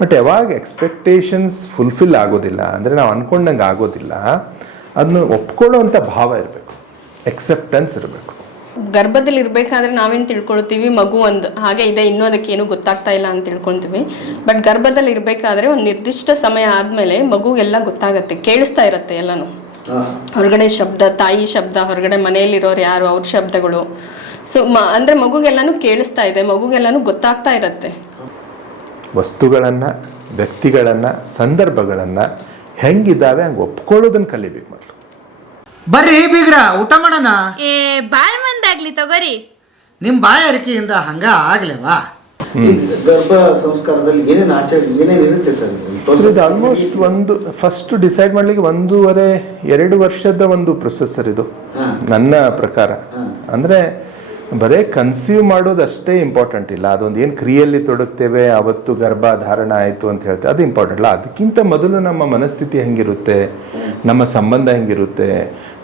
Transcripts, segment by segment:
But ಯಾವಾಗ expectations fulfil ಆಗೋದಿಲ್ಲ ಅಂದರೆ ನಾವು ಅಂದ್ಕೊಂಡಂಗೆ ಆಗೋದಿಲ್ಲ ಅದನ್ನು ಒಪ್ಕೊಳ್ಳೋವಂಥ ಭಾವ ಇರಬೇಕು. ಎಕ್ಸೆಪ್ಟೆನ್ಸ್ ಇರಬೇಕು. ಗರ್ಭದಲ್ಲಿ ಇರಬೇಕಾದ್ರೆ ನಾವೇನು ತಿಳ್ಕೊಳ್ತೀವಿ? ಮಗು ಒಂದು ಹಾಗೆ ಇದೆ ಇನ್ನೂ ಅದಕ್ಕೆ ಏನೂ ಗೊತ್ತಾಗ್ತಾ ಇಲ್ಲ ಅಂತ ತಿಳ್ಕೊಳ್ತೀವಿ. ಬಟ್ ಗರ್ಭದಲ್ಲಿ ಇರಬೇಕಾದ್ರೆ ಒಂದು ನಿರ್ದಿಷ್ಟ ಸಮಯ ಆದಮೇಲೆ ಮಗುಗೆಲ್ಲ ಗೊತ್ತಾಗುತ್ತೆ ಕೇಳಿಸ್ತಾ ಇರತ್ತೆ ಎಲ್ಲನೂ. ಹೊರಗಡೆ ಶಬ್ದ ತಾಯಿ ಶಬ್ದ ಹೊರಗಡೆ ಮನೆಯಲ್ಲಿರೋರು ಯಾರು ಅವ್ರ ಶಬ್ದಗಳು. ಸೊ ಮ ಅಂದರೆ ಮಗುಗೆಲ್ಲನೂ ಕೇಳಿಸ್ತಾ ಇದೆ ಮಗುಗೆಲ್ಲನೂ ಗೊತ್ತಾಗ್ತಾ ಇರತ್ತೆ. ವಸ್ತುಗಳನ್ನು ವ್ಯಕ್ತಿಗಳನ್ನು ಸಂದರ್ಭಗಳನ್ನು ಹೆಂಗಿದ್ದಾವೆ ಹಂಗೆ ಒಪ್ಕೊಳ್ಳೋದನ್ನು ಕಲಿಬೇಕು ಮೊದಲು. ಬರ್ರಿ ಬೀಗ್ರ ಊಟ ಮಾಡೋಣ? ಏ ಬಾಳ್ ಮಂದಾಗ್ಲಿ ತಗೋರಿ. ನಿಮ್ಮ ಬಾಯಾರಿಕೆಯಿಂದ ಹಂಗ ಆಗ್ಲೇವಾ? ಗರ್ಭ ಸಂಸ್ಕಾರದಲ್ಲಿ ಏನೇನು ಆಚರಣೆ ಏನೇನು ಇರುತ್ತೆ ಸರ್ ಇದು? ಆಲ್ಮೋಸ್ಟ್ ಒಂದು ಫಸ್ಟ್ ಡಿಸೈಡ್ ಮಾಡ್ಲಿಕ್ಕೆ ಒಂದೂವರೆ ಎರಡು ವರ್ಷದ ಒಂದು ಪ್ರೊಸೆಸರ್ ಇದು. ನನ್ನ ಪ್ರಕಾರ. ಅಂದ್ರೆ ಬರೇ ಕನ್ಸೀವ್ ಮಾಡೋದು ಅಷ್ಟೇ ಇಂಪಾರ್ಟೆಂಟ್ ಇಲ್ಲ. ಅದೊಂದು ಏನು ಕ್ರಿಯೆಯಲ್ಲಿ ತೊಡಗ್ತೇವೆ ಅವತ್ತು ಗರ್ಭಧಾರಣ ಆಯಿತು ಅಂತ ಹೇಳ್ತೇವೆ ಅದು ಇಂಪಾರ್ಟೆಂಟ್ ಅಲ್ಲ. ಅದಕ್ಕಿಂತ ಮೊದಲು ನಮ್ಮ ಮನಸ್ಥಿತಿ ಹೆಂಗಿರುತ್ತೆ ನಮ್ಮ ಸಂಬಂಧ ಹೆಂಗಿರುತ್ತೆ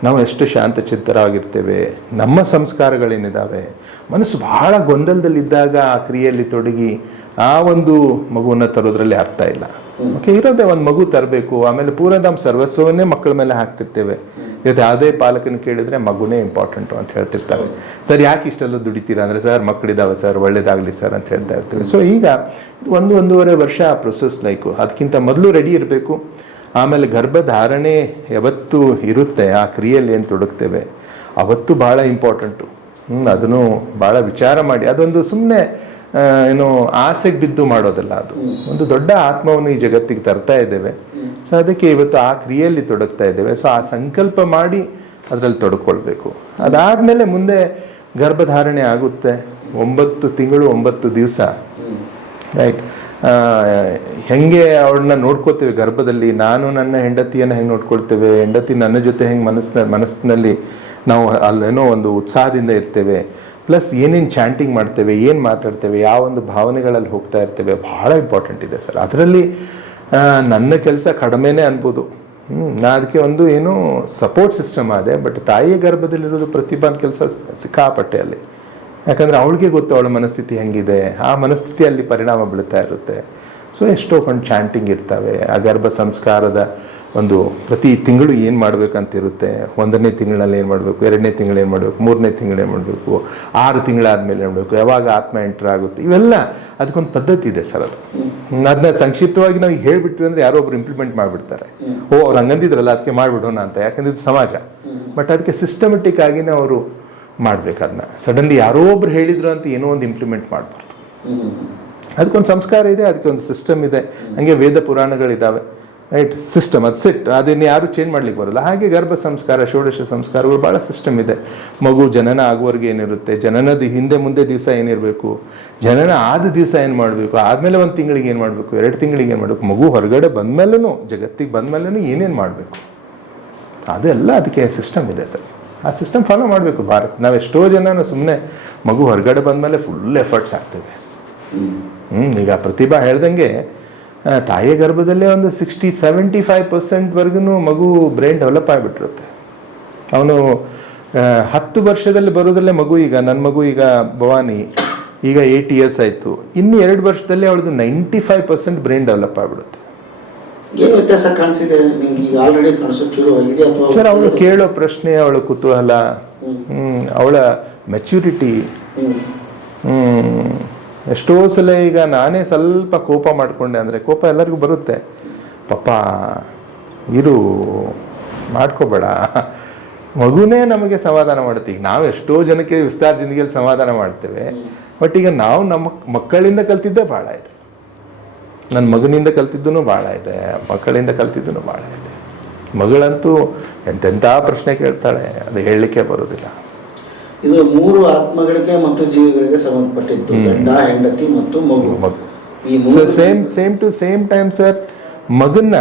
ನಾವು ಎಷ್ಟು ಶಾಂತಚಿತ್ತರಾಗಿರ್ತೇವೆ ನಮ್ಮ ಸಂಸ್ಕಾರಗಳೇನಿದ್ದಾವೆ ಮನಸ್ಸು ಬಹಳ ಗೊಂದಲದಲ್ಲಿದ್ದಾಗ ಆ ಕ್ರಿಯೆಯಲ್ಲಿ ತೊಡಗಿ ಆ ಒಂದು ಮಗುವನ್ನು ತರೋದ್ರಲ್ಲಿ ಅರ್ಥ ಇಲ್ಲ. ಓಕೆ ಇರೋದೇ ಒಂದು ಮಗು ತರಬೇಕು ಆಮೇಲೆ ಪೂರ ನಮ್ಮ ಸರ್ವಸ್ವವನ್ನೇ ಮಕ್ಕಳ ಮೇಲೆ ಹಾಕ್ತಿರ್ತೇವೆ. ಇವತ್ತು ಯಾವುದೇ ಪಾಲಕನ ಕೇಳಿದ್ರೆ ಮಗುನೇ ಇಂಪಾರ್ಟೆಂಟು ಅಂತ ಹೇಳ್ತಿರ್ತಾರೆ. ಸರ್ ಯಾಕೆ ಇಷ್ಟೆಲ್ಲ ದುಡಿತೀರಾ ಅಂದರೆ, ಸರ್ ಮಕ್ಕಳಿದ್ದಾವೆ ಸರ್, ಒಳ್ಳೇದಾಗಲಿ ಸರ್ ಅಂತ ಹೇಳ್ತಾ ಇರ್ತೀವಿ. ಸೊ ಈಗ ಒಂದು ಒಂದೂವರೆ ವರ್ಷ ಆ ಪ್ರೊಸೆಸ್ ಲೈಕು ಅದಕ್ಕಿಂತ ಮೊದಲು ರೆಡಿ ಇರಬೇಕು. ಆಮೇಲೆ ಗರ್ಭಧಾರಣೆ ಯಾವತ್ತು ಇರುತ್ತೆ, ಆ ಕ್ರಿಯೆಯಲ್ಲಿ ಏನು ತೊಡಗ್ತೇವೆ? ಅವತ್ತು ಭಾಳ ಇಂಪಾರ್ಟೆಂಟು ಹ್ಞೂ ಅದನ್ನು ಭಾಳ ವಿಚಾರ ಮಾಡಿ. ಅದೊಂದು ಸುಮ್ಮನೆ ಏನು ಆಸೆಗೆ ಬಿದ್ದು ಮಾಡೋದಲ್ಲ ಅದು. ಒಂದು ದೊಡ್ಡ ಆತ್ಮವನ್ನು ಈ ಜಗತ್ತಿಗೆ ತರ್ತಾ ಇದ್ದೇವೆ. ಸೊ ಅದಕ್ಕೆ ಇವತ್ತು ಆ ಕ್ರಿಯೆಯಲ್ಲಿ ತೊಡಗ್ತಾ ಇದ್ದೇವೆ. ಸೊ ಆ ಸಂಕಲ್ಪ ಮಾಡಿ ಅದರಲ್ಲಿ ತೊಡಕೊಳ್ಬೇಕು. ಅದಾದಮೇಲೆ ಮುಂದೆ ಗರ್ಭಧಾರಣೆ ಆಗುತ್ತೆ. ಒಂಬತ್ತು ತಿಂಗಳು, ಒಂಬತ್ತು ದಿವಸ. ರೈಟ್ ಹೆಂಗೆ ಅವಳನ್ನ ನೋಡ್ಕೋತೇವೆ ಗರ್ಭದಲ್ಲಿ? ನಾನು ನನ್ನ ಹೆಂಡತಿಯನ್ನು ಹೆಂಗೆ ನೋಡ್ಕೊಳ್ತೇವೆ? ಹೆಂಡತಿ ನನ್ನ ಜೊತೆ ಹೆಂಗೆ ಮನಸ್ಸಿನ ಮನಸ್ಸಿನಲ್ಲಿ ನಾವು ಅಲ್ಲೇನೋ ಒಂದು ಉತ್ಸಾಹದಿಂದ ಇರ್ತೇವೆ. ಪ್ಲಸ್ ಏನೇನು ಚಾಂಟಿಂಗ್ ಮಾಡ್ತೇವೆ? ಏನು ಮಾತಾಡ್ತೇವೆ? ಯಾವ ಒಂದು ಭಾವನೆಗಳಲ್ಲಿ ಹೋಗ್ತಾ ಇರ್ತೇವೆ? ಬಹಳ ಇಂಪಾರ್ಟೆಂಟ್ ಇದೆ ಸರ್. ಅದರಲ್ಲಿ ನನ್ನ ಕೆಲಸ ಕಡಿಮೆನೇ ಅನ್ಬೋದು. ಹ್ಞೂ ನಾ ಅದಕ್ಕೆ ಒಂದು ಏನು ಸಪೋರ್ಟ್ ಸಿಸ್ಟಮ್ ಆದೆ ಬಟ್ ತಾಯಿಯ ಗರ್ಭದಲ್ಲಿರೋದು ಪ್ರತಿಭಾನ್ ಕೆಲಸ ಸಿಕ್ಕಾಪಟ್ಟೆ ಅಲ್ಲಿ. ಯಾಕಂದರೆ ಅವಳಿಗೆ ಗೊತ್ತು ಅವಳ ಮನಸ್ಥಿತಿ ಹೆಂಗಿದೆ, ಆ ಮನಸ್ಥಿತಿ ಅಲ್ಲಿ ಪರಿಣಾಮ ಬೀಳ್ತಾ ಇರುತ್ತೆ. ಸೊ ಎಷ್ಟೋ ಕೊಂಡು ಚಾಂಟಿಂಗ್ ಇರ್ತವೆ, ಆ ಗರ್ಭ ಸಂಸ್ಕಾರದ ಒಂದು ಪ್ರತಿ ತಿಂಗಳು ಏನು ಮಾಡಬೇಕಂತ ಇರುತ್ತೆ ಒಂದನೇ ತಿಂಗಳಲ್ಲಿ ಏನು ಮಾಡಬೇಕು? ಎರಡನೇ ತಿಂಗಳು ಏನು ಮಾಡಬೇಕು? ಮೂರನೇ ತಿಂಗಳು ಏನು ಮಾಡಬೇಕು? ಆರು ತಿಂಗಳಾದಮೇಲೆ ಏನು ಮಾಡಬೇಕು? ಯಾವಾಗ ಆತ್ಮ ಎಂಟರ್ ಆಗುತ್ತೆ? ಇವೆಲ್ಲ ಅದಕ್ಕೊಂದು ಪದ್ಧತಿ ಇದೆ ಸರ್ ಅದು. ಅದನ್ನ ಸಂಕ್ಷಿಪ್ತವಾಗಿ ನಾವು ಹೇಳಿಬಿಟ್ವಿ ಅಂದರೆ ಯಾರೋ ಒಬ್ರು ಇಂಪ್ಲಿಮೆಂಟ್ ಮಾಡಿಬಿಡ್ತಾರೆ. ಓ ಅವ್ರು ಹಂಗಂದಿದ್ರಲ್ಲ ಅದಕ್ಕೆ ಮಾಡಿಬಿಡೋಣ ಅಂತ. ಯಾಕಂದ್ರೆ ಇದು ಸಮಾಜ. ಬಟ್ ಅದಕ್ಕೆ ಸಿಸ್ಟಮೆಟಿಕ್ ಆಗಿನೇ ಅವರು ಮಾಡಬೇಕು ಅದನ್ನ ಸಡನ್ಲಿ ಯಾರೋ ಒಬ್ರು ಹೇಳಿದ್ರು ಅಂತ ಏನೋ ಒಂದು ಇಂಪ್ಲಿಮೆಂಟ್ ಮಾಡಬಾರ್ದು. ಅದಕ್ಕೊಂದು ಸಂಸ್ಕಾರ ಇದೆ ಅದಕ್ಕೆ ಒಂದು ಸಿಸ್ಟಮ್ ಇದೆ. ಹಂಗೆ ವೇದ ಪುರಾಣಗಳಿದ್ದಾವೆ ರೈಟ್ ಸಿಸ್ಟಮ್ ಅದು ಸಿಟ್ ಅದನ್ನು ಯಾರು ಚೇಂಜ್ ಮಾಡ್ಲಿಕ್ಕೆ ಬರೋಲ್ಲ. ಹಾಗೆ ಗರ್ಭ ಸಂಸ್ಕಾರ ಷೋಡಶ ಸಂಸ್ಕಾರಗಳು ಭಾಳ ಸಿಸ್ಟಮ್ ಇದೆ. ಮಗು ಜನನ ಆಗುವವರೆಗೆ ಏನಿರುತ್ತೆ? ಜನನದ ಹಿಂದೆ ಮುಂದೆ ದಿವಸ ಏನಿರಬೇಕು? ಜನನ ಆದ ದಿವಸ ಏನು ಮಾಡಬೇಕು? ಆದಮೇಲೆ ಒಂದು ತಿಂಗಳಿಗೆ ಏನು ಮಾಡಬೇಕು? ಎರಡು ತಿಂಗಳಿಗೆ ಏನು ಮಾಡಬೇಕು? ಮಗು ಹೊರಗಡೆ ಬಂದಮೇಲೂ ಜಗತ್ತಿಗೆ ಬಂದಮೇಲೂ ಏನೇನು ಮಾಡಬೇಕು? ಅದೆಲ್ಲ ಅದಕ್ಕೆ ಸಿಸ್ಟಮ್ ಇದೆ ಸರ್. ಆ ಸಿಸ್ಟಮ್ ಫಾಲೋ ಮಾಡಬೇಕು ಭಾರತ್. ನಾವು ಎಷ್ಟೋ ಜನ ಸುಮ್ಮನೆ ಮಗು ಹೊರಗಡೆ ಬಂದಮೇಲೆ ಫುಲ್ ಎಫರ್ಟ್ಸ್ ಆಗ್ತೇವೆ. ಹ್ಞೂ ಈಗ ಪ್ರತಿಭಾ ಹೇಳ್ದಂಗೆ ತಾಯಿಯ ಗರ್ಭದಲ್ಲೇ ಒಂದು ಸಿಕ್ಸ್ಟಿ ಸೆವೆಂಟಿ ಫೈವ್ ಪರ್ಸೆಂಟ್ವರೆಗೂ ಮಗು ಬ್ರೈನ್ ಡೆವಲಪ್ ಆಗಿಬಿಟ್ಟಿರುತ್ತೆ. ಅವನು ಹತ್ತು ವರ್ಷದಲ್ಲಿ ಬರೋದಲ್ಲೇ ಮಗು ಈಗ ನನ್ನ ಮಗು ಈಗ ಭವಾನಿ ಈಗ ಏಯ್ಟ್ ಇಯರ್ಸ್ ಆಯಿತು. ಇನ್ನು ಎರಡು ವರ್ಷದಲ್ಲಿ ಅವಳದು ninety five percent brain develop ಆಗಿಬಿಡುತ್ತೆ. ಏನು ವ್ಯತ್ಯಾಸ ಕಾಣಿಸಿದೆ? ನಿಮ್ಗೆ ಈಗ ಆಲ್ರೆಡಿ ಅಥವಾ ಸರ್ ಅವಳು ಕೇಳೋ ಪ್ರಶ್ನೆ ಅವಳ ಕುತೂಹಲ ಅವಳ ಮೆಚ್ಯೂರಿಟಿ ಹ್ಮ್. ಎಷ್ಟೋ ಸಲ ಈಗ ನಾನೇ ಸ್ವಲ್ಪ ಕೋಪ ಮಾಡಿಕೊಂಡೆ ಅಂದರೆ ಕೋಪ ಎಲ್ಲರಿಗೂ ಬರುತ್ತೆ. ಪಾಪ, ಇರು, ಮಾಡ್ಕೋಬೇಡ. ಮಗುನೇ ನಮಗೆ ಸಮಾಧಾನ ಮಾಡುತ್ತೆ. ಈಗ ನಾವು ಎಷ್ಟೋ ಜನಕ್ಕೆ ವಿಸ್ತಾರ ಜಿಂದಗಿಯಲ್ಲಿ ಸಮಾಧಾನ ಮಾಡ್ತೇವೆ. ಬಟ್ ಈಗ ನಾವು ನಮ್ಮ ಮಕ್ಕಳಿಂದ ಕಲ್ತಿದ್ದೇ ಭಾಳ ಇದೆ. ನನ್ನ ಮಗನಿಂದ ಕಲ್ತಿದ್ದೂ ಭಾಳ ಇದೆ. ಮಕ್ಕಳಿಂದ ಕಲ್ತಿದ್ದೂ ಭಾಳ ಇದೆ. ಮಗಳಂತೂ ಎಂತೆಂಥ ಪ್ರಶ್ನೆ ಕೇಳ್ತಾಳೆ. ಅದು ಹೇಳಲಿಕ್ಕೆ ಬರೋದಿಲ್ಲ ಇದು ಮೂರು ಆತ್ಮಗಳಿಗೆ ಮತ್ತು ಜೀವಿಗಳಿಗೆ ಸಂಬಂಧಪಟ್ಟಿತ್ತು ಗಂಡ ಹೆಂಡತಿ ಮತ್ತು ಮಗು. ಈ same same to same time sir ಮಗನ್ನ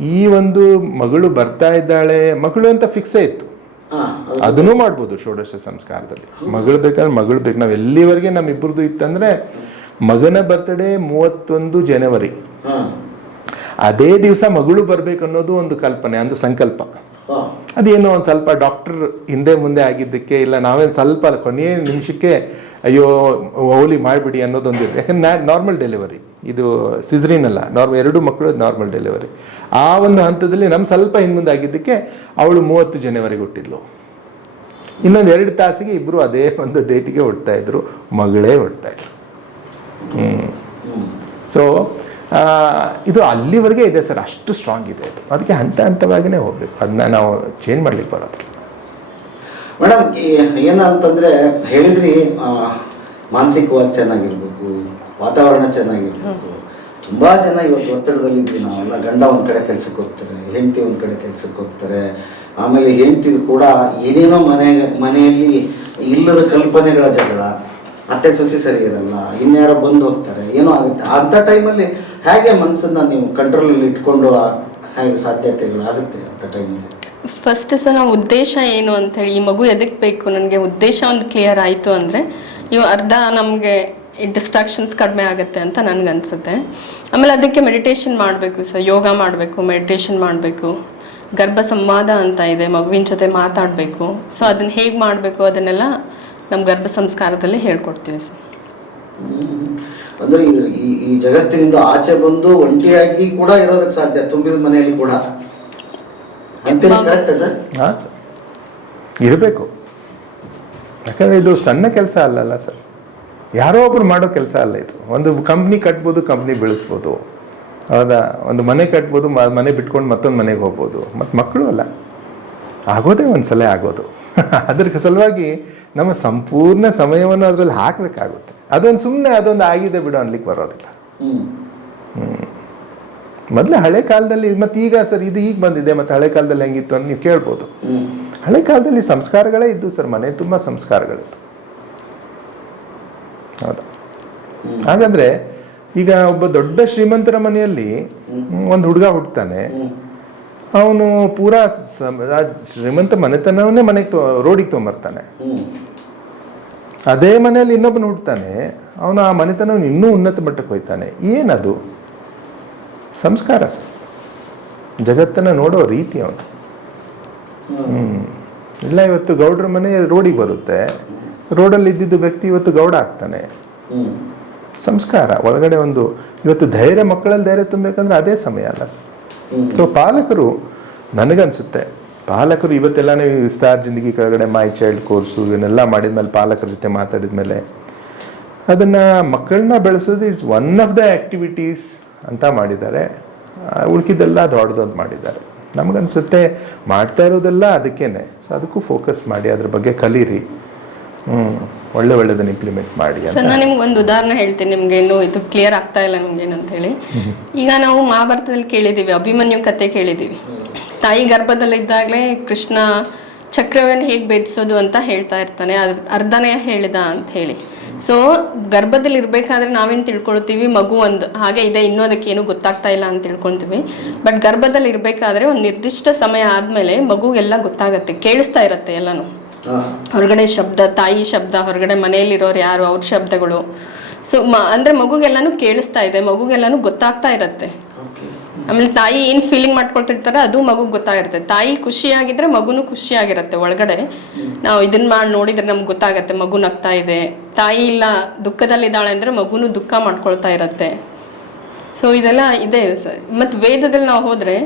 ಈ ಒಂದು ಮಗಳು ಬರ್ತಾ ಇದ್ದಾಳೆ ಮಗಳು ಅಂತ ಫಿಕ್ಸ್ ಆಯ್ತು ಅದನ್ನು ಅದು- ಅದನ್ನೂ ಮಾಡ್ಬೋದು ಷೋಡಶ ಸಂಸ್ಕಾರದಲ್ಲಿ. ಮಗಳು ಬೇಕಾದ್ರೆ ಮಗಳು ಬೇಕು. ನಾವು ಎಲ್ಲಿವರೆಗೆ ನಮ್ಮಿಬ್ಬರದು ಇತ್ತಂದ್ರೆ ಮಗನ ಬರ್ತ್ಡೇ ಮೂವತ್ತೊಂದು ಜನವರಿ. ಅದೇ ದಿವಸ ಮಗಳು ಬರ್ಬೇಕನ್ನೋದು ಒಂದು ಕಲ್ಪನೆ ಒಂದು ಸಂಕಲ್ಪ. ಅದೇನೋ ಒಂದು ಸ್ವಲ್ಪ ಡಾಕ್ಟರ್ ಹಿಂದೆ ಮುಂದೆ ಆಗಿದ್ದಕ್ಕೆ ಇಲ್ಲ ನಾವೇನು ಸ್ವಲ್ಪ ಕೊನೆಯ ನಿಮಿಷಕ್ಕೆ ಅಯ್ಯೋ, ಹೋಲಿ ಮಾಡಿಬಿಡಿ ಅನ್ನೋದೊಂದು ಯಾಕಂದ್ರೆ ನಾರ್ಮಲ್ ಡೆಲಿವರಿ ಇದು ಸಿಜ್ರಿನ್ ಅಲ್ಲ ನಾರ್ಮಲ್ ಎರಡು ಮಕ್ಕಳು ನಾರ್ಮಲ್ ಡೆಲಿವರಿ ಆ ಒಂದು ಹಂತದಲ್ಲಿ ನಮ್ಮ ಸ್ವಲ್ಪ ಹಿಂದೆ ಆಗಿದ್ದಕ್ಕೆ ಅವಳು ಮೂವತ್ತು ಜನವರಿಗೆ ಹುಟ್ಟಿದ್ಲು. ಇನ್ನೊಂದು ಎರಡು ತಾಸಿಗೆ ಇಬ್ಬರು ಅದೇ ಒಂದು ಡೇಟಿಗೆ ಹುಡ್ತಾ ಇದ್ರು, ಮಗಳೇ ಹುಡ್ತಾ ಇದ್ರು. ಹ್ಮ್. ಸೊ ಇದು ಅಲ್ಲಿವರೆಗೆ ಇದೆ ಸರ್ ಅಷ್ಟು ಸ್ಟ್ರಾಂಗ್ ಇದೆ ಅದು ಅದಕ್ಕೆ ಹಂತ ಹಂತವಾಗಿನೇ ಹೋಗ್ಬೇಕು. ಅದನ್ನ ನಾವು ಚೇಂಜ್ ಮಾಡ್ಲಿಕ್ಕೆ ಬರೋದಿಲ್ಲ. ಮೇಡಮ್ ಏನಂತಂದ್ರೆ ಹೇಳಿದ್ರಿ ಮಾನಸಿಕವಾಗಿ ಚೆನ್ನಾಗಿರ್ಬೇಕು ವಾತಾವರಣ ಚೆನ್ನಾಗಿರ್ಬೇಕು. ತುಂಬಾ ಜನ ಇವತ್ತು ಒತ್ತಡದಲ್ಲಿದ್ವಿ ನಾವೆಲ್ಲ. ಗಂಡ ಒಂದ್ ಕಡೆ ಕೆಲ್ಸಕ್ಕೆ ಹೋಗ್ತಾರೆ ಹೆಂಡತಿ ಒಂದ್ ಕಡೆ ಕೆಲ್ಸಕ್ಕೆ ಹೋಗ್ತಾರೆ. ಆಮೇಲೆ ಹೆಂಡತಿ ಕೂಡ ಏನೇನೋ ಮನೆ ಮನೆಯಲ್ಲಿ ಇಲ್ಲದ ಕಲ್ಪನೆಗಳ ಜಗಳ. ಅತ್ತೆ ಸೊಸೆ ಸರಿ ಇರಲ್ಲ, ಇನ್ಯಾರೋ ಬಂದು ಹೋಗ್ತಾರೆ, ಏನೋ ಆಗುತ್ತೆ. ಅಂಥ ಟೈಮಲ್ಲಿ ಹೇಗೆ ಮನಸ್ಸನ್ನ ನೀವು ಕಂಟ್ರೋಲಲ್ಲಿ ಇಟ್ಕೊಂಡು ಹೇಗೆ ಸಾಧ್ಯತೆಗಳು ಆಗುತ್ತೆ ಅಂಥ ಟೈಮಲ್ಲಿ ಫಸ್ಟ್ ಸಹ ನಾವು ಉದ್ದೇಶ ಏನು ಅಂತೇಳಿ ಈ ಮಗು ಎದಕ್ಕೆ ಬೇಕು? ನನಗೆ ಉದ್ದೇಶ ಒಂದು ಕ್ಲಿಯರ್ ಆಯಿತು ಅಂದರೆ ಇವು ಅರ್ಧ ನಮಗೆ ಡಿಸ್ಟ್ರಾಕ್ಷನ್ಸ್ ಕಡಿಮೆ ಆಗುತ್ತೆ ಅಂತ ನನಗನ್ಸುತ್ತೆ ಆಮೇಲೆ ಅದಕ್ಕೆ ಮೆಡಿಟೇಷನ್ ಮಾಡಬೇಕು ಸರ್ ಯೋಗ ಮಾಡಬೇಕು ಮೆಡಿಟೇಷನ್ ಮಾಡಬೇಕು. ಗರ್ಭ ಸಂವಾದ ಅಂತ ಇದೆ, ಮಗುವಿನ ಜೊತೆ ಮಾತಾಡಬೇಕು. ಸೊ ಅದನ್ನು ಹೇಗೆ ಮಾಡಬೇಕು? ಅದನ್ನೆಲ್ಲ ನಮ್ಮ ಗರ್ಭ ಸಂಸ್ಕಾರದಲ್ಲಿ ಹೇಳ್ಕೊಡ್ತೀವಿ ಸರ್. ಅಂದ್ರೆ ಈ ಈ ಜಗತ್ತಿನಿಂದ ಆಚೆ ಬಂದು ಒಂಟಿಯಾಗಿ ಕೂಡ ಇರೋದಕ್ಕೆ ಸಾಧ್ಯ ತುಂಬಿದ ಮನೆಯಲ್ಲಿ ಕೂಡ? Correct sir? ಹಾಂ ಸರ್. ಇರಬೇಕು. ಯಾಕಂದ್ರೆ ಇದು ಸಣ್ಣ ಕೆಲಸ ಅಲ್ಲಲ್ಲ ಸರ್. ಯಾರೋ ಒಬ್ರು ಮಾಡೋ ಕೆಲಸ ಅಲ್ಲ ಇದು. ಒಂದು ಕಂಪ್ನಿ ಕಟ್ಬೋದು ಕಂಪ್ನಿ ಬೆಳೆಸ್ಬೋದು. ಹೌದಾ? ಒಂದು ಮನೆ ಕಟ್ಬೋದು ಮನೆ ಬಿಟ್ಕೊಂಡು ಮತ್ತೊಂದು ಮನೆಗೆ ಹೋಗ್ಬೋದು. ಮತ್ತು ಮಕ್ಕಳು ಅಲ್ಲ. ಆಗೋದೇ ಒಂದು ಸಲ ಆಗೋದು. ಅದ್ರ ಸಲುವಾಗಿ ನಮ್ಮ ಸಂಪೂರ್ಣ ಸಮಯವನ್ನು ಅದರಲ್ಲಿ ಹಾಕಬೇಕಾಗುತ್ತೆ. ಅದೊಂದು ಸುಮ್ಮನೆ ಅದೊಂದು ಆಗಿದೆ ಬಿಡು ಅನ್ಲಿಕ್ಕೆ ಬರೋದಿಲ್ಲ. ಹ್ಮ್. ಮೊದಲೇ ಹಳೆ ಕಾಲದಲ್ಲಿ ಮತ್ತೆ ಈಗ ಸರ್ ಇದು ಈಗ ಬಂದಿದೆ ಮತ್ತೆ ಹಳೆ ಕಾಲದಲ್ಲಿ ಹೆಂಗಿತ್ತು ಅಂತ ನೀವು ಕೇಳ್ಬೋದು. ಹಳೆ ಕಾಲದಲ್ಲಿ ಸಂಸ್ಕಾರಗಳೇ ಇದ್ದು ಸರ್ ಮನೆ ತುಂಬ ಸಂಸ್ಕಾರಗಳಿತ್ತು. ಹೌದಾ? ಹಾಗಾದ್ರೆ ಈಗ ಒಬ್ಬ ದೊಡ್ಡ ಶ್ರೀಮಂತರ ಮನೆಯಲ್ಲಿ ಒಂದು ಹುಡುಗ ಹುಡ್ತಾನೆ ಅವನು ಪೂರಾ ಶ್ರೀಮಂತ ಮನೆತನವನ್ನೇ ಮನೆಗೆ ತೊ ರೋಡಿಗೆ ತೊಗೊಂಬರ್ತಾನೆ. ಅದೇ ಮನೆಯಲ್ಲಿ ಇನ್ನೊಬ್ಬನು ಹುಡ್ತಾನೆ. ಅವನು ಆ ಮನೆತನವನ್ನು ಇನ್ನೂ ಉನ್ನತ ಮಟ್ಟಕ್ಕೆ ಹೋಯ್ತಾನೆ. ಏನದು? ಸಂಸ್ಕಾರ ಸರ್. ಜಗತ್ತನ್ನು ನೋಡೋ ರೀತಿ ಅವನು. ಹ್ಮ್. ಇಲ್ಲ ಇವತ್ತು ಗೌಡ್ರ ಮನೆ ರೋಡಿಗೆ ಬರುತ್ತೆ. ರೋಡಲ್ಲಿ ಇದ್ದಿದ್ದು ವ್ಯಕ್ತಿ ಇವತ್ತು ಗೌಡ ಆಗ್ತಾನೆ. ಸಂಸ್ಕಾರ. ಒಳಗಡೆ ಒಂದು ಇವತ್ತು ಧೈರ್ಯ ಮಕ್ಕಳಲ್ಲಿ ಧೈರ್ಯ ತುಂಬಬೇಕಂದ್ರೆ ಅದೇ ಸಮಯ ಅಲ್ಲ ಸರ್. ಸೊ ಪಾಲಕರು ನನಗನ್ಸುತ್ತೆ. ಪಾಲಕರು ಇವತ್ತೆಲ್ಲ ವಿಸ್ತಾರ್ ಜಿಂದಗಿ ಕೆಳಗಡೆ ಮೈ ಚೈಲ್ಡ್ ಕೋರ್ಸು ಇವನ್ನೆಲ್ಲ ಮಾಡಿದ್ಮೇಲೆ ಪಾಲಕರ ಜೊತೆ ಮಾತಾಡಿದ್ಮೇಲೆ ಅದನ್ನು ಮಕ್ಕಳನ್ನ ಬೆಳೆಸೋದು it's one of the activities ಅಂತ ಮಾಡಿದ್ದಾರೆ. ಉಳ್ಕಿದ್ದೆಲ್ಲ ದೊಡ್ಡದೊಂದು ಮಾಡಿದ್ದಾರೆ. ನಮಗನ್ಸುತ್ತೆ ಮಾಡ್ತಾ ಇರೋದೆಲ್ಲ ಅದಕ್ಕೇನೆ. ಸೊ ಅದಕ್ಕೂ ಫೋಕಸ್ ಮಾಡಿ ಅದ್ರ ಬಗ್ಗೆ ಕಲೀರಿ. ಹ್ಮ್. ಒಳ್ಳೆ ಒಳ್ಳೆದನ್ನ ಇಂಪ್ಲಿಮೆಂಟ್ ಮಾಡಿ ಸರ್ ನಾನು ನಿಮ್ಗೆ ಒಂದು ಉದಾಹರಣೆ ಹೇಳ್ತೀನಿ. ನಿಮ್ಗೆ ಏನು ಇದು ಕ್ಲಿಯರ್ ಆಗ್ತಾ ಇಲ್ಲ ನಿಮ್ಗೆ ಏನಂತ ಹೇಳಿ. ಈಗ ನಾವು ಮಹಾಭಾರತದಲ್ಲಿ ಕೇಳಿದೀವಿ ಅಭಿಮನ್ಯು ಕತೆ ಕೇಳಿದೀವಿ. ತಾಯಿ ಗರ್ಭದಲ್ಲಿದ್ದಾಗಲೇ ಕೃಷ್ಣ ಚಕ್ರವನ್ನು ಹೇಗೆ ಭೇದಿಸೋದು ಅಂತ ಹೇಳ್ತಾ ಇರ್ತಾನೆ. ಅರ್ಧನೇ ಹೇಳಿದ ಅಂತ ಹೇಳಿ. ಸೊ ಗರ್ಭದಲ್ಲಿ ಇರಬೇಕಾದ್ರೆ ನಾವೇನು ತಿಳ್ಕೊಳ್ತೀವಿ? ಮಗು ಒಂದು ಹಾಗೆ ಇದೆ ಇನ್ನೂ ಅದಕ್ಕೆ ಏನೂ ಗೊತ್ತಾಗ್ತಾ ಇಲ್ಲ ಅಂತ ತಿಳ್ಕೊಳ್ತೀವಿ. ಬಟ್ ಗರ್ಭದಲ್ಲಿ ಇರಬೇಕಾದ್ರೆ ಒಂದು ನಿರ್ದಿಷ್ಟ ಸಮಯ ಆದಮೇಲೆ ಮಗುಗೆಲ್ಲ ಗೊತ್ತಾಗತ್ತೆ ಕೇಳಿಸ್ತಾ ಇರತ್ತೆ ಎಲ್ಲನೂ. ಹೊರಗಡೆ ಶಬ್ದ ತಾಯಿ ಶಬ್ದ ಹೊರಗಡೆ ಮನೆಯಲ್ಲಿರೋರು ಯಾರು ಅವ್ರ ಶಬ್ದಗಳು. ಸೊ ಮ ಅಂದರೆ ಮಗುಗೆಲ್ಲಾನು ಕೇಳಿಸ್ತಾ ಇದೆ ಮಗುಗೆಲ್ಲಾನು ಗೊತ್ತಾಗ್ತಾ ಇರತ್ತೆ. ಆಮೇಲೆ ತಾಯಿ ಏನು ಫೀಲಿಂಗ್ ಮಾಡ್ಕೊಳ್ತಿರ್ತಾರೆ ಅದು ಮಗು ಗೊತ್ತಾಗಿರುತ್ತೆ ತಾಯಿ ಖುಷಿಯಾಗಿದ್ರೆ ಮಗುನು ಖುಷಿಯಾಗಿರುತ್ತೆ ಒಳಗಡೆ. ನಾವು ಇದನ್ನ ಮಾಡಿ ನೋಡಿದ್ರೆ ನಮ್ಗೆ ಗೊತ್ತಾಗತ್ತೆ ಮಗು ನಗ್ತಾ ಇದೆ. ತಾಯಿ ಇಲ್ಲ ದುಃಖದಲ್ಲಿದ್ದಾಳೆ ಅಂದರೆ ಮಗುನು ದುಃಖ ಮಾಡ್ಕೊಳ್ತಾ ಇರತ್ತೆ. ಸೊ ಇದೆಲ್ಲ ಇದೆ ಸರ್ ಮತ್ತು ವೇದದಲ್ಲಿ ನಾವು ಹೋದರೆ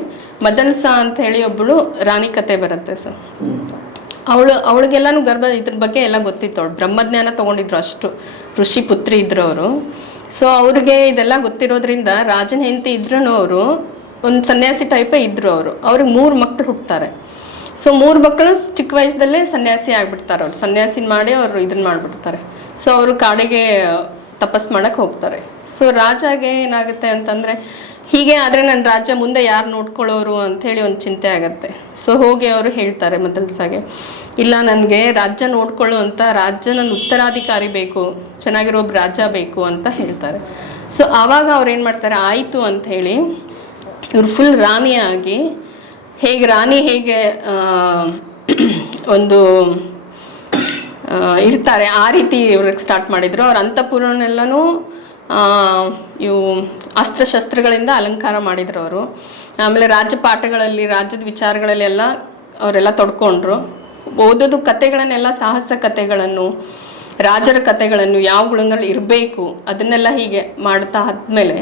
ಮದನ್ಸ ಅಂತ ಹೇಳಿ ಒಬ್ಬಳು ರಾಣಿ ಕತೆ ಬರುತ್ತೆ ಸರ್. ಅವಳು, ಅವಳಿಗೆಲ್ಲಾನು ಗರ್ಭ ಇದ್ರ ಬಗ್ಗೆ ಎಲ್ಲ ಗೊತ್ತಿತ್ತು ಅವಳು. ಬ್ರಹ್ಮಜ್ಞಾನ ತಗೊಂಡಿದ್ರು ಅಷ್ಟು. ಋಷಿ ಪುತ್ರಿ ಇದ್ರು ಅವರು. ಸೊ ಅವ್ರಿಗೆ ಇದೆಲ್ಲ ಗೊತ್ತಿರೋದ್ರಿಂದ ರಾಜನ ಹೆಂಡತಿ ಇದ್ರೂ ಅವರು, ಒಂದು ಸನ್ಯಾಸಿ ಟೈಪೇ ಇದ್ರು ಅವರು. ಅವ್ರಿಗೆ ಮೂರು ಮಕ್ಕಳು ಹುಟ್ಟುತ್ತಾರೆ ಸೊ ಮೂರು ಮಕ್ಕಳು ಚಿಕ್ಕ ವಯಸ್ಸಲ್ಲೇ ಸನ್ಯಾಸಿ ಆಗ್ಬಿಡ್ತಾರೆ ಅವ್ರು. ಸನ್ಯಾಸಿನ ಮಾಡಿ ಅವರು ಇದನ್ನ ಮಾಡಿಬಿಡ್ತಾರೆ. ಸೊ ಅವರು ಕಾಡಿಗೆ ತಪಸ್ ಮಾಡಕ್ಕೆ ಹೋಗ್ತಾರೆ. ಸೊ ರಾಜಾಗೆ ಏನಾಗುತ್ತೆ ಅಂತಂದರೆ ಹೀಗೆ ಆದರೆ ನನ್ನ ರಾಜ್ಯ ಮುಂದೆ ಯಾರು ನೋಡ್ಕೊಳ್ಳೋರು ಅಂಥೇಳಿ ಒಂದು ಚಿಂತೆ ಆಗುತ್ತೆ. ಸೊ ಹೋಗಿ ಅವರು ಹೇಳ್ತಾರೆ ಮದಲ್ಸಾಗೆ ಇಲ್ಲ, ನನಗೆ ರಾಜ್ಯ ನೋಡ್ಕೊಳ್ಳೋ ಅಂತ ರಾಜ್ಯ ನನ್ನ ಉತ್ತರಾಧಿಕಾರಿ ಬೇಕು, ಚೆನ್ನಾಗಿರೋ ಒಬ್ಬ ರಾಜ ಬೇಕು ಅಂತ ಹೇಳ್ತಾರೆ. ಸೊ ಆವಾಗ ಅವ್ರು ಏನು ಮಾಡ್ತಾರೆ, ಆಯಿತು ಅಂತ ಹೇಳಿ ಇವ್ರು ಫುಲ್ ರಾಣಿಯಾಗಿ ಹೇಗೆ, ರಾಣಿ ಹೇಗೆ ಒಂದು ಇರ್ತಾರೆ, ಆ ರೀತಿ ಇವ್ರಿಗೆ ಸ್ಟಾರ್ಟ್ ಮಾಡಿದ್ರು. ಅವ್ರ ಅಂತಃಪುರನೆಲ್ಲನೂ ಇವು ಅಸ್ತ್ರಶಸ್ತ್ರಗಳಿಂದ ಅಲಂಕಾರ ಮಾಡಿದರು ಅವರು. ಆಮೇಲೆ ರಾಜ್ಯಪಾಠಗಳಲ್ಲಿ ರಾಜ್ಯದ ವಿಚಾರಗಳಲ್ಲಿ ಎಲ್ಲ ಅವರೆಲ್ಲ ತೊಡ್ಕೊಂಡ್ರು. ಓದೋದು ಕತೆಗಳನ್ನೆಲ್ಲ, ಸಾಹಸ ಕತೆಗಳನ್ನು, ರಾಜರ ಕಥೆಗಳನ್ನು ಯಾವ ಗುಣಗಳು ಇರಬೇಕು ಅದನ್ನೆಲ್ಲ ಹೀಗೆ ಮಾಡ್ತಾ ಆದ್ಮೇಲೆ,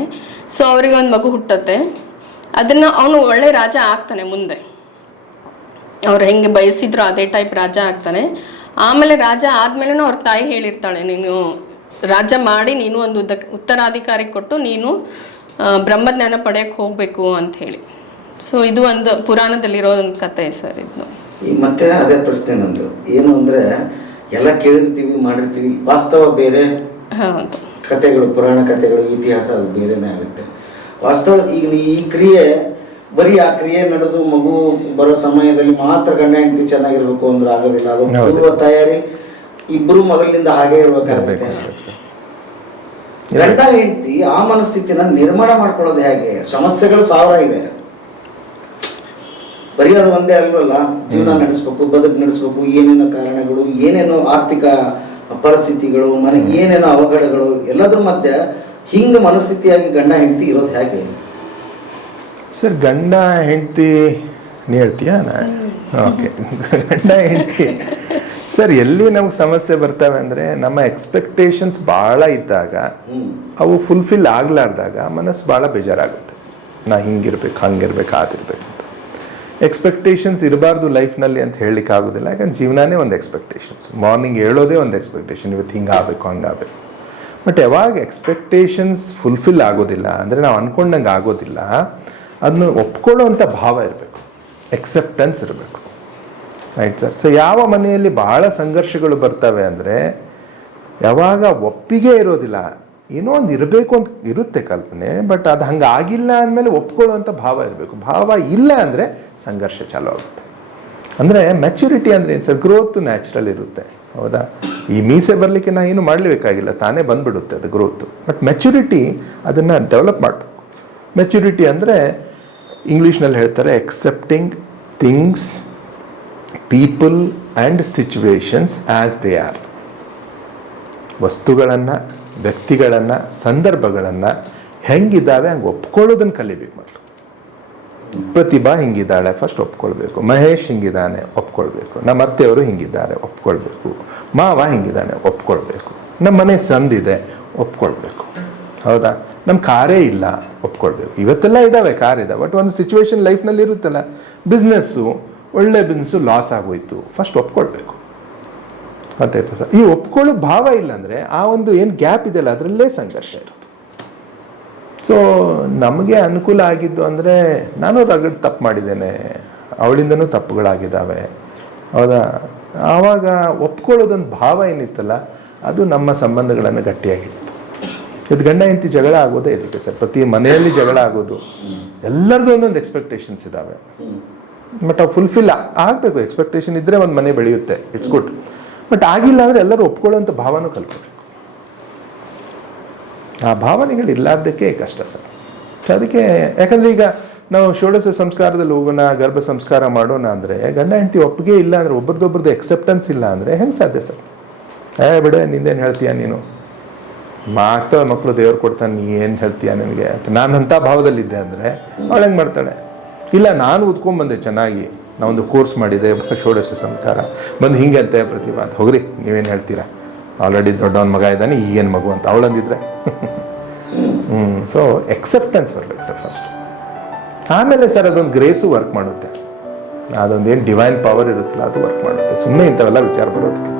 ಸೊ ಅವ್ರಿಗೆ ಒಂದು ಮಗು ಹುಟ್ಟತ್ತೆ. ಅದನ್ನು ಅವನು ಒಳ್ಳೆ ರಾಜ ಆಗ್ತಾನೆ ಮುಂದೆ. ಅವ್ರು ಹೆಂಗೆ ಬಯಸಿದ್ರು ಅದೇ ಟೈಪ್ ರಾಜ ಆಗ್ತಾನೆ. ಆಮೇಲೆ ರಾಜ ಆದ್ಮೇಲೆ ಅವ್ರ ತಾಯಿ ಹೇಳಿರ್ತಾಳೆ, ನೀನು ರಾಜ ಮಾಡಿ ನೀನು ಒಂದು ಉದ್ದ- ಉತ್ತರಾಧಿಕಾರಿ ಕೊಟ್ಟು ನೀನು ಆ, ಬ್ರಹ್ಮಜ್ಞಾನ ಪಡೆಯಕ್ಕೆ ಹೋಗಬೇಕು ಅಂತ ಹೇಳಿ. ಸೊ ಇದು ಒಂದು ಪುರಾಣದಲ್ಲಿರೋ ಒಂದು ಕತೆ ಸರ್ ಇದು. ಈ ಮತ್ತೆ ಅದೇ ಪ್ರಶ್ನೆ ನಂದು. ಏನು ಅಂದ್ರೆ ಎಲ್ಲ ಕೇಳಿರ್ತೀವಿ ಮಾಡಿರ್ತೀವಿ ವಾಸ್ತವ ಬೇರೆ. ಕತೆಗಳು ಕಥೆಗಳು ಪುರಾಣ ಕಥೆಗಳು ಇತಿಹಾಸ ಅದು ಬೇರೆನೇ ಆಗುತ್ತೆ. ವಾಸ್ತವ ಈಗ ಈ ಕ್ರಿಯೆ ಬರೀ ಆ ಕ್ರಿಯೆ ನಡೆದು ಮಗು ಬರೋ ಸಮಯದಲ್ಲಿ ಮಾತ್ರ ಗಂಡ ಹೆಂಡತಿ ಚೆನ್ನಾಗಿರ್ಬೇಕು ಅಂದ್ರೆ ಆಗೋದಿಲ್ಲ. ಅದು ಪೂರ್ವ ತಯಾರಿ. ಇಬ್ರು ಮೊದಲಿನಿಂದ ಹಾಗೆ ಇರುವ ಇರ್ಬೇಕು, ಇರ್ಬೇಕು. ಗಂಡ ಹೆಂಡತಿ ಆ ಮನಸ್ಥಿತಿನ ನಿರ್ಮಾಣ ಮಾಡ್ಕೊಳ್ಳೋದು ಹೇಗೆ? ಸಮಸ್ಯೆಗಳು ಸಾವಿರ ಇದೆ. ಬರೀ ಅದು ಒಂದೇ ಅಲ್ವಲ್ಲ? ಜೀವನ ನಡೆಸ್ಬೇಕು ಬದುಕು ನಡೆಸ್ಬೇಕು ಏನೇನೋ ಕಾರಣಗಳು ಏನೇನೋ ಆರ್ಥಿಕ ಪರಿಸ್ಥಿತಿಗಳು ಮನೆ ಏನೇನೋ ಅವಘಡಗಳು ಎಲ್ಲದ್ರ ಮಧ್ಯೆ ಹಿಂಗ ಮನಸ್ಥಿತಿಯಾಗಿ ಗಂಡ ಹೆಂಡತಿ ಇರೋದು ಹೇಗೆ? ಸರ್ ಗಂಡ ಹೆಂಡತಿ ನೀ ಹೇಳ್ತೀಯಾ? ನಾ ಓಕೆ. ಗಂಡ ಹೆಂಡತಿ. ಸರ್, ಎಲ್ಲಿ ನಮ್ಗೆ ಸಮಸ್ಯೆ ಬರ್ತವೆ ಅಂದರೆ ನಮ್ಮ ಎಕ್ಸ್ಪೆಕ್ಟೇಷನ್ಸ್ ಭಾಳ ಇದ್ದಾಗ, ಅವು ಫುಲ್ಫಿಲ್ ಆಗ್ಲಾರ್ದಾಗ ಮನಸ್ಸು ಭಾಳ ಬೇಜಾರಾಗುತ್ತೆ. ನಾ ಹಿಂಗಿರ್ಬೇಕು, ಹಂಗಿರ್ಬೇಕು, ಆದಿರ್ಬೇಕು ಅಂತ. ಎಕ್ಸ್ಪೆಕ್ಟೇಷನ್ಸ್ ಇರಬಾರ್ದು ಲೈಫ್ನಲ್ಲಿ ಅಂತ ಹೇಳಲಿಕ್ಕೆ ಆಗೋದಿಲ್ಲ, ಯಾಕಂದ್ರೆ ಜೀವನನೇ ಒಂದು ಎಕ್ಸ್ಪೆಕ್ಟೇಷನ್ಸ್ ಮಾರ್ನಿಂಗ್ ಹೇಳೋದೇ ಒಂದು ಎಕ್ಸ್ಪೆಕ್ಟೇಷನ್ ಇವತ್ತು ಹಿಂಗಾಗಬೇಕು ಹಂಗಾಗಬೇಕು ಬಟ್ ಯಾವಾಗ ಎಕ್ಸ್ಪೆಕ್ಟೇಷನ್ಸ್ ಫುಲ್ಫಿಲ್ ಆಗೋದಿಲ್ಲ ಅಂದರೆ ನಾವು ಅಂದ್ಕೊಂಡಂಗೆ ಆಗೋದಿಲ್ಲ ಅದನ್ನು ಒಪ್ಕೊಳ್ಳೋವಂಥ ಭಾವ ಇರಬೇಕು. ಎಕ್ಸೆಪ್ಟೆನ್ಸ್ ಇರಬೇಕು. ರೈಟ್ ಸರ್ ಸೊ ಯಾವ ಮನೆಯಲ್ಲಿ ಬಹಳ ಸಂಘರ್ಷಗಳು ಬರ್ತವೆ ಅಂದರೆ, ಯಾವಾಗ ಒಪ್ಪಿಗೆ ಇರೋದಿಲ್ಲ. ಏನೋ ಒಂದು ಇರಬೇಕು ಅಂತ ಇರುತ್ತೆ ಕಲ್ಪನೆ, ಬಟ್ ಅದು ಹಂಗೆ ಆಗಿಲ್ಲ ಅಂದಮೇಲೆ ಒಪ್ಕೊಳ್ಳುವಂಥ ಭಾವ ಇರಬೇಕು. ಭಾವ ಇಲ್ಲ ಅಂದರೆ ಸಂಘರ್ಷ ಚಾಲು ಆಗುತ್ತೆ. ಅಂದರೆ ಮೆಚುರಿಟಿ ಅಂದರೆ ಏನು ಸರ್? ಗ್ರೋತ್ ನ್ಯಾಚುರಲ್ ಇರುತ್ತೆ. ಹೌದಾ? ಈ ಮೀಸೆ ಬರಲಿಕ್ಕೆ ನಾನು ಏನು ಮಾಡಲೇಬೇಕಾಗಿಲ್ಲ ತಾನೇ ಬಂದುಬಿಡುತ್ತೆ ಅದು ಗ್ರೋತು ಬಟ್ ಮೆಚುರಿಟಿ ಅದನ್ನು ಡೆವಲಪ್ ಮಾಡಬೇಕು. ಮೆಚುರಿಟಿ ಅಂದರೆ ಇಂಗ್ಲೀಷ್ನಲ್ಲಿ ಹೇಳ್ತಾರೆ accepting things people and situations as they are ವಸ್ತುಗಳನ್ನು, ವ್ಯಕ್ತಿಗಳನ್ನು, ಸಂದರ್ಭಗಳನ್ನು ಹೆಂಗಿದ್ದಾವೆ ಹಂಗೆ ಒಪ್ಕೊಳ್ಳೋದನ್ನು ಕಲಿಬೇಕು ಮೊದಲು. ಪ್ರತಿಭಾ ಹಿಂಗಿದ್ದಾಳೆ ಫಸ್ಟ್ ಒಪ್ಕೊಳ್ಬೇಕು. ಮಹೇಶ್ ಹಿಂಗಿದ್ದಾನೆ, ಒಪ್ಕೊಳ್ಬೇಕು. ನಮ್ಮ ಅತ್ತೆಯವರು ಹಿಂಗಿದ್ದಾರೆ, ಒಪ್ಕೊಳ್ಬೇಕು. ಮಾವ ಹಿಂಗಿದ್ದಾನೆ, ಒಪ್ಕೊಳ್ಬೇಕು. ನಮ್ಮ ಮನೆ ಸಂದಿದೆ, ಒಪ್ಕೊಳ್ಬೇಕು. ಹೌದಾ? ನಮ್ಮ ಕಾರೇ ಇಲ್ಲ, ಒಪ್ಕೊಳ್ಬೇಕು. ಇವತ್ತೆಲ್ಲ ಇದ್ದಾವೆ ಕಾರ್ ಇದೆ ಬಟ್ ಒಂದು ಸಿಚುವೇಶನ್ ಲೈಫ್ನಲ್ಲಿ ಇರುತ್ತಲ್ಲ ಬಿಸ್ನೆಸ್ಸು ಒಳ್ಳೆ ಬಿಸ್ನೆಸ್ಸು ಲಾಸ್ ಆಗೋಯ್ತು. ಫಸ್ಟ್ ಒಪ್ಕೊಳ್ಬೇಕು. ಗೊತ್ತಾಯ್ತು ಸರ್? ಈ ಒಪ್ಕೊಳ್ಳೋ ಭಾವ ಇಲ್ಲ ಅಂದರೆ ಆ ಒಂದು ಏನು ಗ್ಯಾಪ್ ಇದೆಯಲ್ಲ, ಅದರಲ್ಲೇ ಸಂಘರ್ಷ ಇರೋದು. ಸೊ ನಮಗೆ ಅನುಕೂಲ ಆಗಿದ್ದು ಅಂದರೆ ನಾನು ರಗಡ್ ತಪ್ಪು ಮಾಡಿದ್ದೇನೆ. ಅವಳಿಂದನೂ ತಪ್ಪುಗಳಾಗಿದ್ದಾವೆ. ಹೌದಾ? ಆವಾಗ ಒಪ್ಕೊಳ್ಳೋದೊಂದು ಭಾವ ಏನಿತ್ತಲ್ಲ, ಅದು ನಮ್ಮ ಸಂಬಂಧಗಳನ್ನು ಗಟ್ಟಿಯಾಗಿಡ್ತು ಇದು ಗಂಡ ಹೆಂಡತಿ ಜಗಳ ಆಗೋದೇ ಇದಕ್ಕೆ ಸರ್. ಪ್ರತಿ ಮನೆಯಲ್ಲಿ ಜಗಳ ಆಗೋದು. ಎಲ್ಲರದ್ದು ಒಂದೊಂದು ಎಕ್ಸ್ಪೆಕ್ಟೇಷನ್ಸ್ ಇದ್ದಾವೆ ಬಟ್ ಫುಲ್ಫಿಲ್ ಆಗಬೇಕು. ಎಕ್ಸ್ಪೆಕ್ಟೇಷನ್ ಇದ್ದರೆ ಒಂದು ಮನೆ ಬೆಳೆಯುತ್ತೆ. ಇಟ್ಸ್ ಗುಡ್ ಬಟ್ ಆಗಿಲ್ಲ ಅಂದರೆ ಎಲ್ಲರೂ ಒಪ್ಕೊಳ್ಳೋಂಥ ಭಾವನೂ ಕಲ್ಪಬೇಕು ಆ ಭಾವನೆಗಳು ಇಲ್ಲಾರ್ದಕ್ಕೆ ಕಷ್ಟ ಸರ್. ಅದಕ್ಕೆ ಯಾಕಂದರೆ ಈಗ ನಾವು ಷೋಡಶ ಸಂಸ್ಕಾರದಲ್ಲಿ ಹೋಗೋಣ, ಗರ್ಭ ಸಂಸ್ಕಾರ ಮಾಡೋಣ ಅಂದರೆ ಗಂಡ ಹೆಂಡತಿ ಒಪ್ಪಿಗೆ ಇಲ್ಲ ಅಂದರೆ ಒಬ್ರದೊಬ್ರದ್ದು ಎಕ್ಸೆಪ್ಟೆನ್ಸ್ ಇಲ್ಲ ಅಂದರೆ ಹೆಂಗೆ ಸಾಧ್ಯ ಸರ್? ಏ ಬಿಡ, ನಿಂದೇನು ಹೇಳ್ತೀಯ ನೀನು? ಮಾಡ್ತಾವೆ ಮಕ್ಕಳು ದೇವ್ರು ಕೊಡ್ತಾನೆ, ನೀ ಏನು ಹೇಳ್ತೀಯ ನನಗೆ ನಾನು ಅಂಥ ಭಾವದಲ್ಲಿದ್ದೆ ಅಂದರೆ ಅವಳು ಹೆಂಗೆ ಮಾಡ್ತಾಳೆ? ಇಲ್ಲ, ನಾನು ಉದ್ಕೊಂಡ್ಬಂದೆ ಚೆನ್ನಾಗಿ. ನಾವೊಂದು ಕೋರ್ಸ್ ಮಾಡಿದೆ, ಷೋಡಶ ಸಂಸ್ಕಾರ ಬಂದು ಹಿಂಗೆ ಅಂತೆ ಪ್ರತಿಭಾ ಅಂತ. ಹೋಗ್ರಿ, ನೀವೇನು ಹೇಳ್ತೀರಾ? ಆಲ್ರೆಡಿ ದೊಡ್ಡವನ ಮಗ ಇದ್ದಾನೆ, ಈಗೇನು ಮಗು ಅಂತ. ಅವಳಂದಿದ್ರೆ? ಹ್ಞೂ ಸೊ ಎಕ್ಸೆಪ್ಟೆನ್ಸ್ ಬರಬೇಕು ಸರ್ ಫಸ್ಟ್ ಆಮೇಲೆ ಸರ್ ಅದೊಂದು ಗ್ರೇಸು ವರ್ಕ್ ಮಾಡುತ್ತೆ. ಅದೊಂದು ಏನು ಡಿವೈನ್ ಪವರ್ ಇರುತ್ತಲ್ಲ, ಅದು ವರ್ಕ್ ಮಾಡುತ್ತೆ. ಸುಮ್ಮನೆ ಇಂಥವೆಲ್ಲ ವಿಚಾರ ಬರೋದಿಲ್ಲ.